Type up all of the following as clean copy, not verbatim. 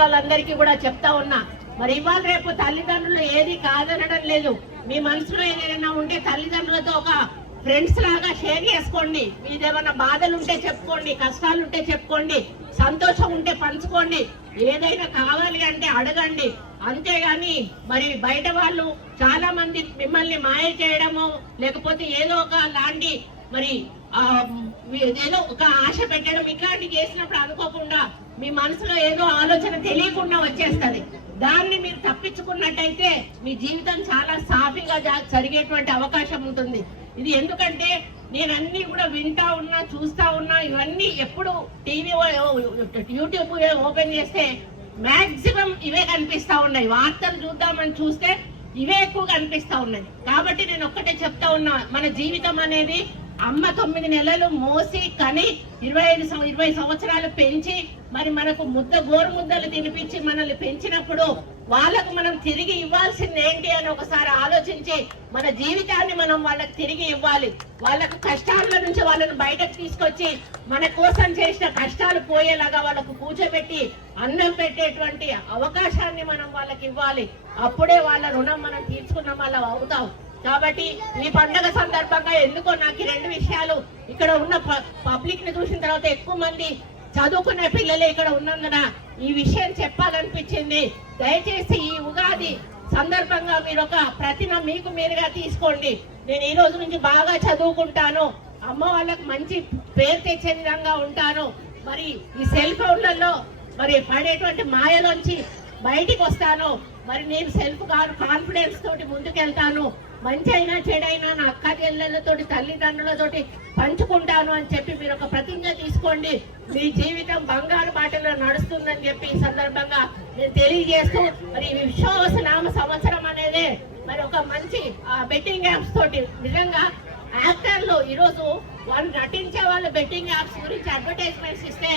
వాళ్ళందరికీ కూడా చెప్తా ఉన్నా. మరి ఇవాళ రేపు తల్లిదండ్రులు ఏది కాదనడం లేదు. మీ మనసులో ఏదైనా ఉంటే తల్లిదండ్రులతో ఒక ఫ్రెండ్స్ లాగా షేర్ చేసుకోండి. మీదేమన్నా బాధలు ఉంటే చెప్పుకోండి, కష్టాలు ఉంటే చెప్పుకోండి, సంతోషం ఉంటే పంచుకోండి. ఏదైనా కావాలి అంటే అడగండి. అంతేగాని మరి బయట వాళ్ళు చాలా మంది మిమ్మల్ని మాయ చేయడము, లేకపోతే ఏదో ఒక లాంటి మరి ఏదో ఒక ఆశ పెట్టడం ఇట్లాంటి చేసినప్పుడు అనుకోకుండా మీ మనసులో ఏదో ఆలోచన తెలియకుండా వచ్చేస్తుంది. దాన్ని మీరు తప్పించుకున్నట్టయితే మీ జీవితం చాలా సాఫీగా జరిగేటువంటి అవకాశం ఉంటుంది. ఇది ఎందుకంటే నేను అన్ని కూడా వింటా ఉన్నా, చూస్తా ఉన్నా. ఇవన్నీ ఎప్పుడు టీవీ యూట్యూబ్ ఓపెన్ చేస్తే మాక్సిమం ఇవే కనిపిస్తా ఉన్నాయి. వార్తలు చూద్దామని చూస్తే ఇవే ఎక్కువ కనిపిస్తా ఉన్నాయి. కాబట్టి నేను ఒక్కటే చెప్తా ఉన్నా, మన జీవితం అనేది అమ్మ 9 నెలలు మోసి కని 20 సంవత్సరాలు పెంచి మరి మనకు గోరు ముద్దలు తినిపించి మనల్ని పెంచినప్పుడు వాళ్ళకు మనం తిరిగి ఇవ్వాల్సింది ఏంటి అని ఒకసారి ఆలోచించి మన జీవితాన్ని మనం వాళ్ళకి తిరిగి ఇవ్వాలి. వాళ్ళకు కష్టాల నుంచి వాళ్ళని బయటకు తీసుకొచ్చి మన కోసం చేసిన కష్టాలు పోయేలాగా వాళ్ళకు కూర్చోబెట్టి అన్నం పెట్టేటువంటి అవకాశాన్ని మనం వాళ్ళకి ఇవ్వాలి. అప్పుడే వాళ్ళ రుణం మనం తీర్చుకున్న వాళ్ళం అవుతాం. కాబట్టి ఈ పండుగ సందర్భంగా ఎందుకో నాకు 2 విషయాలు, ఇక్కడ ఉన్న పబ్లిక్ ని చూసిన తర్వాత ఎక్కువ మంది చదువుకునే పిల్లలే ఇక్కడ ఉన్నందున ఈ విషయం చెప్పాలనిపించింది. దయచేసి ఈ ఉగాది సందర్భంగా మీరు ఒక ప్రతిన మీకు మీరుగా తీసుకోండి. నేను ఈ రోజు నుంచి బాగా చదువుకుంటాను, అమ్మ వాళ్ళకు మంచి పేరు తెచ్చే విధంగా ఉంటాను, మరి ఈ సెల్ ఫోన్లలో మరి పడేటువంటి మాయలోంచి బయటికి వస్తాను, మరి నేను సెల్ఫ్ కాన్ఫిడెన్స్ తోటి ముందుకెళ్తాను, మంచి అయినా చెడైనా నా అక్క చెల్లెళ్ళతోటి తల్లిదండ్రులతోటి పంచుకుంటాను అని చెప్పి మీరు ఒక ప్రతిజ్ఞ తీసుకోండి. మీ జీవితం బంగారు బాటలో నడుస్తుందని చెప్పి ఈ సందర్భంగా నేను తెలియజేస్తూ, మరి విశ్వాసనామ సంవత్సరం అనేది మరి ఒక మంచి బెట్టింగ్ యాప్స్ తోటి నిజంగా యాక్టర్లు ఈరోజు వాళ్ళు నటించే వాళ్ళు బెట్టింగ్ యాప్స్ గురించి అడ్వర్టైజ్మెంట్స్ ఇస్తే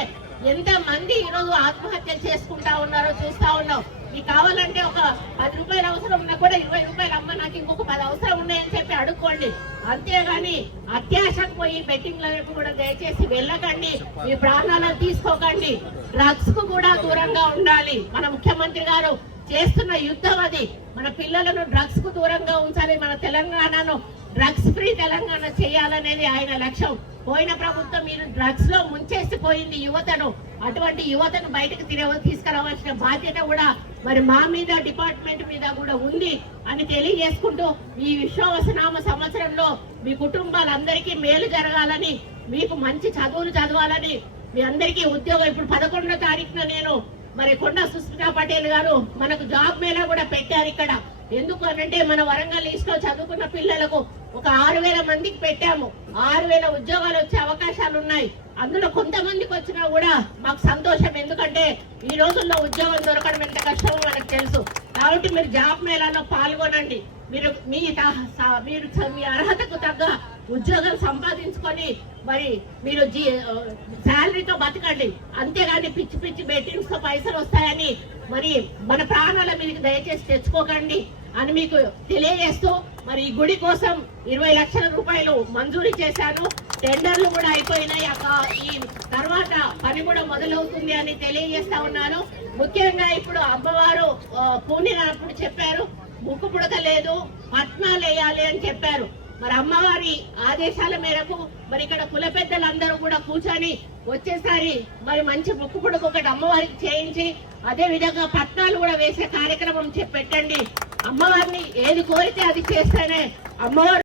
ఎంత మంది ఈరోజు ఆత్మహత్యలు చేసుకుంటా ఉన్నారో చూస్తా ఉన్నాం. మీకు కావాలంటే ఒక 10 రూపాయలు అవసరం ఉన్నా కూడా 20 రూపాయలు అమ్మ నాకు ఇంకొక 10 అవసరం ఉన్నాయని చెప్పి అడుక్కోండి. అంతేగాని అత్యాశకు పోయి బెట్టింగ్ వైపు కూడా దయచేసి వెళ్ళకండి. మీ ప్రాణాలను తీసుకోకండి. డ్రగ్స్ కు కూడా దూరంగా ఉండాలి. మన ముఖ్యమంత్రి గారు చేస్తున్న యుద్ధం అది. మన పిల్లలను డ్రగ్స్ కు దూరంగా ఉంచాలి. మన తెలంగాణను డ్రగ్స్ ఫ్రీ తెలంగాణ చేయాలనేది ఆయన లక్ష్యం. పోయిన ప్రభుత్వం మీరు డ్రగ్స్ లో ముంచేసి పోయింది యువతను. అటువంటి యువతను బయటకు తీసుకురావాల్సిన బాధ్యత కూడా మరి మా మీద, డిపార్ట్మెంట్ మీద కూడా ఉంది అని తెలియజేసుకుంటూ, ఈ విశ్వాసనామ సంవత్సరంలో మీ కుటుంబాలందరికీ మేలు జరగాలని, మీకు మంచి చదువులు చదవాలని, మీ అందరికీ ఉద్యోగం. ఇప్పుడు 11వ తారీఖున నేను మరి కొండా సుస్మితా పటేల్ గారు మనకు జాబ్ మేళా కూడా పెట్టారు ఇక్కడ. ఎందుకు అనంటే మన వరంగల్ ఈస్ట్ లో చదువుకున్న పిల్లలకు ఒక 6,000 మందికి పెట్టాము. 6,000 ఉద్యోగాలు వచ్చే అవకాశాలు ఉన్నాయి. అందులో కొంతమందికి వచ్చినా కూడా మాకు సంతోషం. ఎందుకంటే ఈ రోజుల్లో ఉద్యోగం దొరకడం ఎంత కష్టమో మనకు తెలుసు. కాబట్టి మీరు జాబ్ మేళాలో పాల్గొనండి. మీరు మీ అర్హతకు తగ్గ ఉద్యోగం సంపాదించుకొని మరి మీరు శాలరీతో బతకండి. అంతేగాని పిచ్చి పిచ్చి బెట్టింగ్స్ తో పైసలు వస్తాయని మరి మన ప్రాణాల మీదకి దయచేసి తెచ్చుకోకండి అని మీకు తెలియజేస్తూ, మరి ఈ గుడి కోసం 20 లక్షల రూపాయలు మంజూరు చేశాను. టెండర్లు కూడా అయిపోయినాయి. ఈ తర్వాత పని కూడా మొదలవుతుంది అని తెలియజేస్తా ఉన్నాను. ముఖ్యంగా ఇప్పుడు అమ్మవారు పూనినప్పుడు చెప్పారు, ముక్కు పుడకలేదు, పట్నాలు వేయాలి అని చెప్పారు. మరి అమ్మవారి ఆదేశాల మేరకు మరి ఇక్కడ కుల పెద్దలందరూ కూడా కూర్చొని వచ్చేసారి మరి మంచి ముక్కు పుడక ఒకటి అమ్మవారికి చేయించి అదే విధంగా పట్నాలు కూడా వేసే కార్యక్రమం పెట్టండి. అమ్మవారిని ఏది కోరితే అది చేస్తేనే అమ్మవారు